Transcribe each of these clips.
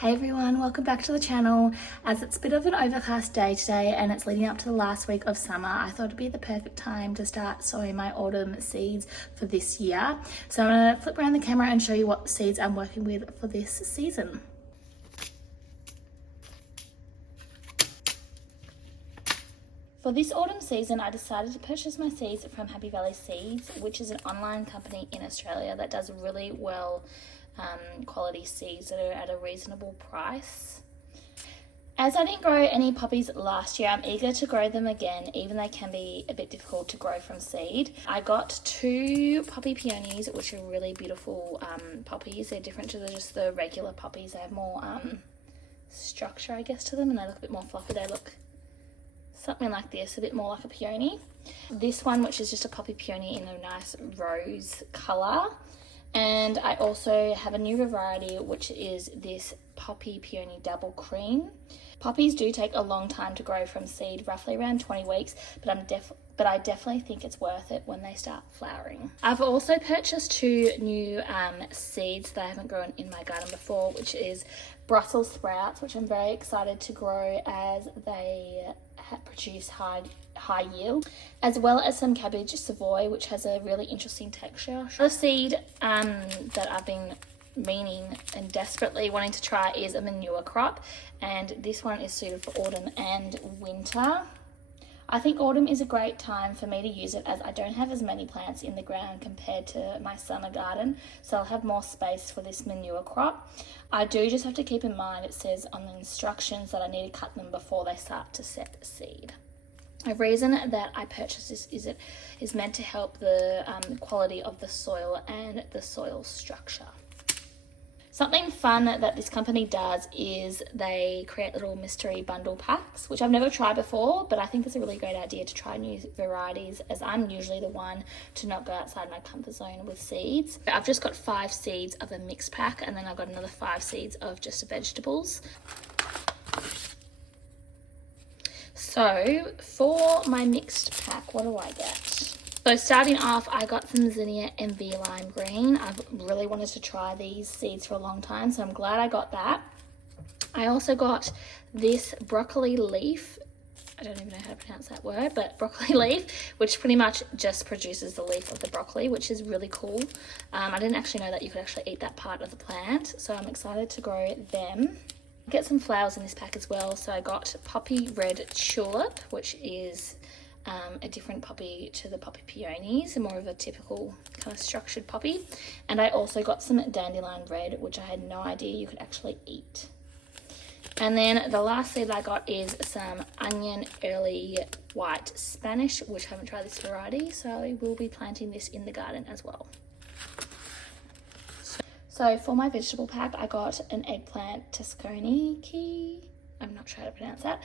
Hey everyone, welcome back to the channel. As it's a bit of an overcast day today and it's leading up to the last week of summer, I thought it'd be the perfect time to start sowing my autumn seeds for this year. So I'm going to flip around the camera and show you what seeds I'm working with for this season. For this autumn season, I decided to purchase my seeds from Happy Valley Seeds, which is an online company in Australia that does really well quality seeds that are at a reasonable price. As I didn't grow any poppies last year, I'm eager to grow them again, even though they can be a bit difficult to grow from seed. I got 2 poppy peonies, which are really beautiful poppies. They're different to just the regular poppies. They have more structure, I guess, to them, and they look a bit more fluffy. They look something like this, a bit more like a peony. This one, which is just a poppy peony in a nice rose colour. And I also have a new variety, which is this poppy peony double cream. Poppies do take a long time to grow from seed, roughly around 20 weeks, but I definitely think it's worth it when they start flowering. I've also purchased 2 new seeds that I haven't grown in my garden before, which is Brussels sprouts, which I'm very excited to grow as they produce high yield, as well as some cabbage savoy, which has a really interesting texture. The seed that I've been meaning and desperately wanting to try is a manure crop, and this one is suited for autumn and winter. I think autumn is a great time for me to use it, as I don't have as many plants in the ground compared to my summer garden, so I'll have more space for this manure crop. I do just have to keep in mind it says on the instructions that I need to cut them before they start to set seed. A reason that I purchased this is it is meant to help the quality of the soil and the soil structure. Something fun that this company does is they create little mystery bundle packs, which I've never tried before, but I think it's a really great idea to try new varieties, as I'm usually the one to not go outside my comfort zone with seeds. I've just got 5 seeds of a mixed pack, and then I've got another 5 seeds of just vegetables. So for my mixed pack, what do I get? So starting off, I got some zinnia MV lime green. I've really wanted to try these seeds for a long time, so I'm glad I got that. I also got this broccoli leaf. I don't even know how to pronounce that word, but broccoli leaf, which pretty much just produces the leaf of the broccoli, which is really cool. I didn't actually know that you could actually eat that part of the plant, so I'm excited to grow them. Get some flowers in this pack as well. So I got poppy red tulip, which is a different poppy to the poppy peonies, and more of a typical kind of structured poppy. And I also got some dandelion red, which I had no idea you could actually eat. And then the last seed I got is some onion early white Spanish, which I haven't tried this variety, so I will be planting this in the garden as well. So for my vegetable pack, I got an eggplant Tuscany. I'm not sure how to pronounce that,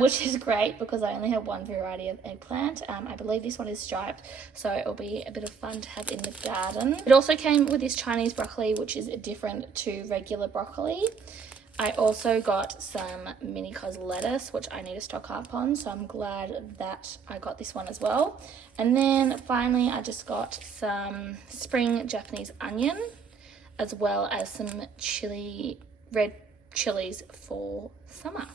which is great because I only have one variety of eggplant. I believe this one is striped, so it'll be a bit of fun to have in the garden. It also came with this Chinese broccoli, which is different to regular broccoli. I also got some mini cos lettuce, which I need to stock up on, so I'm glad that I got this one as well. And then finally, I just got some spring Japanese onion, as well as some red chilies for summer.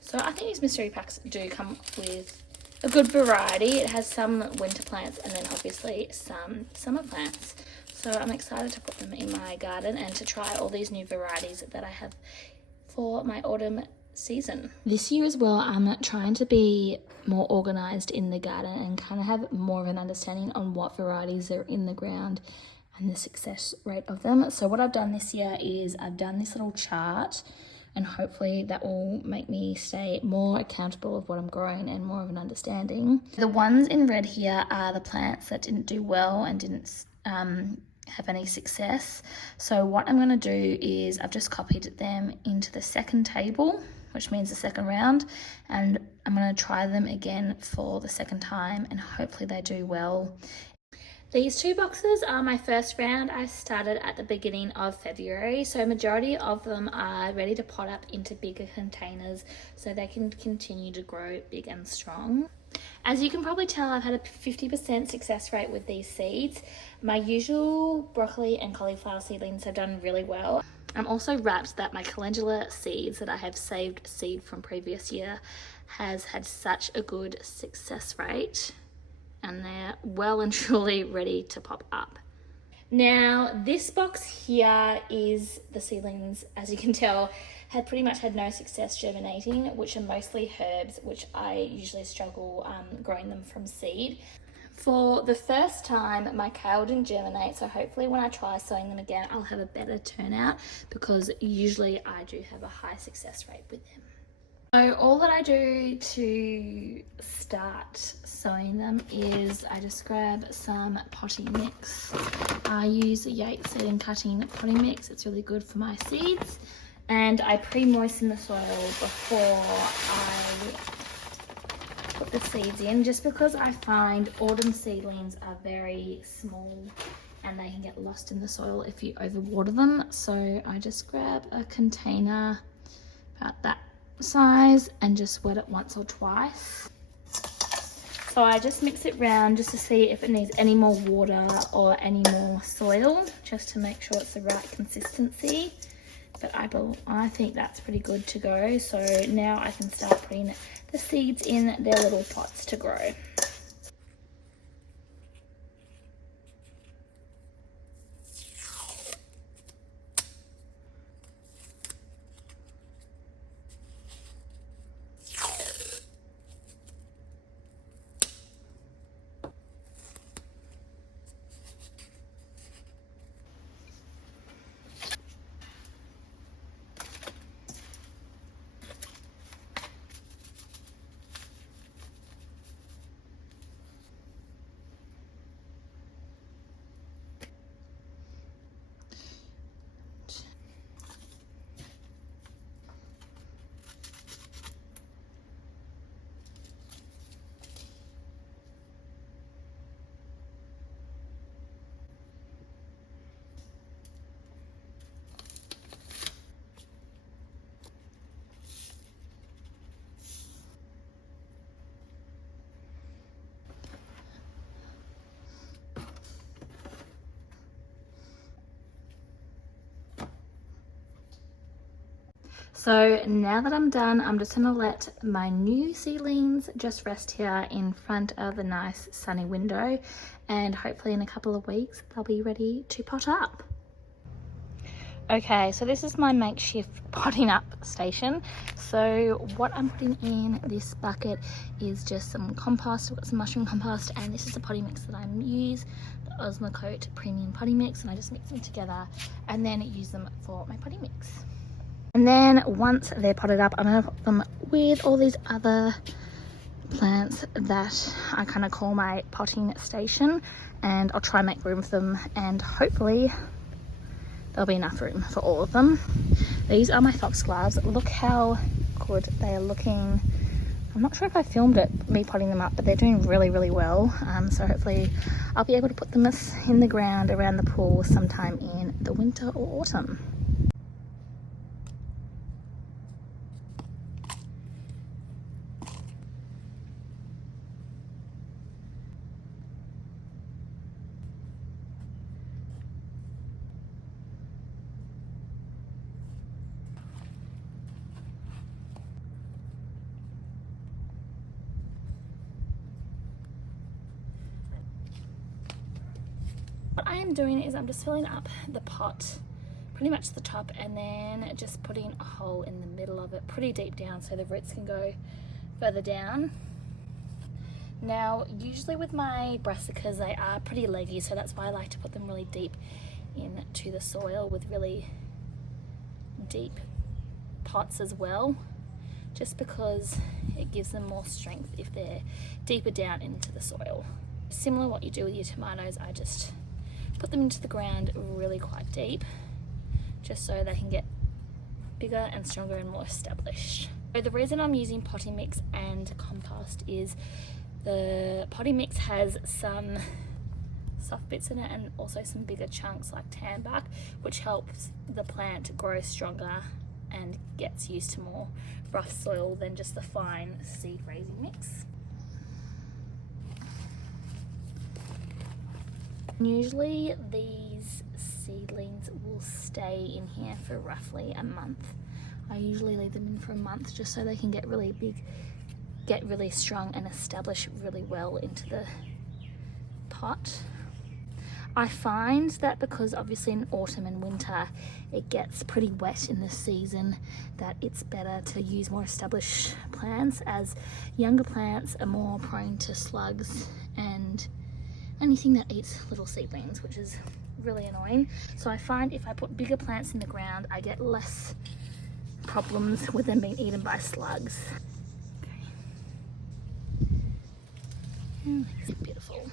So I think these mystery packs do come with a good variety. It has some winter plants and then obviously some summer plants. So I'm excited to put them in my garden and to try all these new varieties that I have for my autumn season. This year as well, I'm trying to be more organized in the garden and kind of have more of an understanding on what varieties are in the ground and the success rate of them. So what I've done this year is I've done this little chart, and hopefully that will make me stay more accountable of what I'm growing and more of an understanding. The ones in red here are the plants that didn't do well and didn't have any success. So what I'm going to do is I've just copied them into the second table, which means the second round, and I'm going to try them again for the second time, and hopefully they do well. These 2 boxes are my first round. I started at the beginning of February, so majority of them are ready to pot up into bigger containers so they can continue to grow big and strong. As you can probably tell, I've had a 50% success rate with these seeds. My usual broccoli and cauliflower seedlings have done really well. I'm also rapt that my calendula seeds that I have saved seed from previous year has had such a good success rate, and they're well and truly ready to pop up. Now this box here is the seedlings. As you can tell, had pretty much had no success germinating, which are mostly herbs, which I usually struggle growing them from seed. For the first time, my kale didn't germinate, so hopefully when I try sowing them again, I'll have a better turnout, because usually I do have a high success rate with them. So all that I do to start sowing them is I just grab some potting mix. I use the Yates Seed and Cutting potting mix. It's really good for my seeds. And I pre-moisten the soil before I put the seeds in, just because I find autumn seedlings are very small and they can get lost in the soil if you overwater them. So I just grab a container about that size and just wet it once or twice. So I just mix it round just to see if it needs any more water or any more soil, just to make sure it's the right consistency. But I think that's pretty good to go. So now I can start putting the seeds in their little pots to grow. So now that I'm done, I'm just gonna let my new seedlings just rest here in front of the nice sunny window, and hopefully in a couple of weeks they'll be ready to pot up. Okay, so this is my makeshift potting up station. So what I'm putting in this bucket is just some compost. I've got some mushroom compost, and this is the potting mix that I use, the Osmocote Premium Potting Mix, and I just mix them together and then use them for my potting mix. And then once they're potted up, I'm gonna put them with all these other plants that I kind of call my potting station, and I'll try and make room for them, and hopefully there'll be enough room for all of them. These are my foxgloves. Look how good they are looking. I'm not sure if I filmed it, me potting them up, but they're doing really, really well. So hopefully I'll be able to put them in the ground around the pool sometime in the winter or autumn. What I am doing is I'm just filling up the pot, pretty much the top, and then just putting a hole in the middle of it, pretty deep down, so the roots can go further down. Now, usually with my brassicas, they are pretty leggy, so that's why I like to put them really deep into the soil with really deep pots as well, just because it gives them more strength if they're deeper down into the soil. Similar what you do with your tomatoes, I just put them into the ground really quite deep, just so they can get bigger and stronger and more established. So the reason I'm using potting mix and compost is the potting mix has some soft bits in it and also some bigger chunks like tan bark, which helps the plant grow stronger and gets used to more rough soil than just the fine seed raising mix. Usually these seedlings will stay in here for roughly a month. I usually leave them in for a month just so they can get really big, get really strong and establish really well into the pot. I find that because obviously in autumn and winter it gets pretty wet in this season, that it's better to use more established plants, as younger plants are more prone to slugs and anything that eats little seedlings, which is really annoying. So I find if I put bigger plants in the ground, I get less problems with them being eaten by slugs. Okay. And these are beautiful.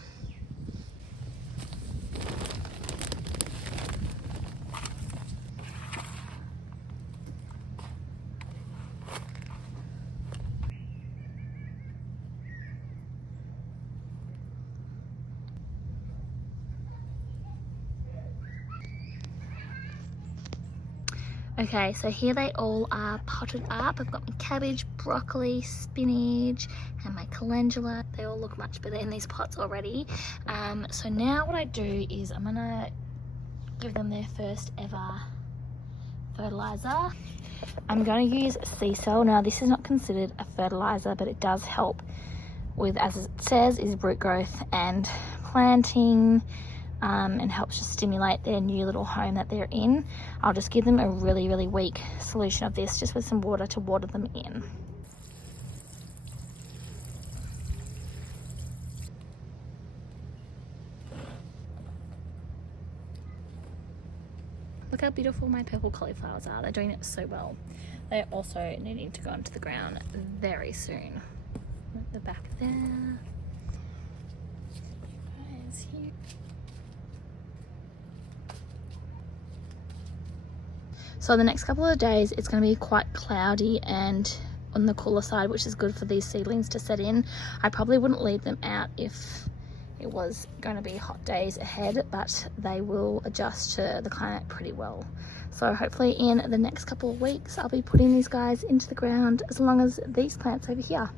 Okay, so here they all are potted up. I've got my cabbage, broccoli, spinach, and my calendula. They all look much better in these pots already. So now what I do is I'm gonna give them their first ever fertilizer. I'm gonna use sea salt. Now this is not considered a fertilizer, but it does help with, as it says, is root growth and planting. And helps just stimulate their new little home that they're in. I'll just give them a really, really weak solution of this, just with some water to water them in. Look how beautiful my purple cauliflowers are. They're doing it so well. They're also needing to go into the ground very soon. At the back there. Guys, here. So the next couple of days it's going to be quite cloudy and on the cooler side, which is good for these seedlings to set in. I probably wouldn't leave them out if it was going to be hot days ahead, but they will adjust to the climate pretty well. So hopefully in the next couple of weeks I'll be putting these guys into the ground, as long as these plants over here.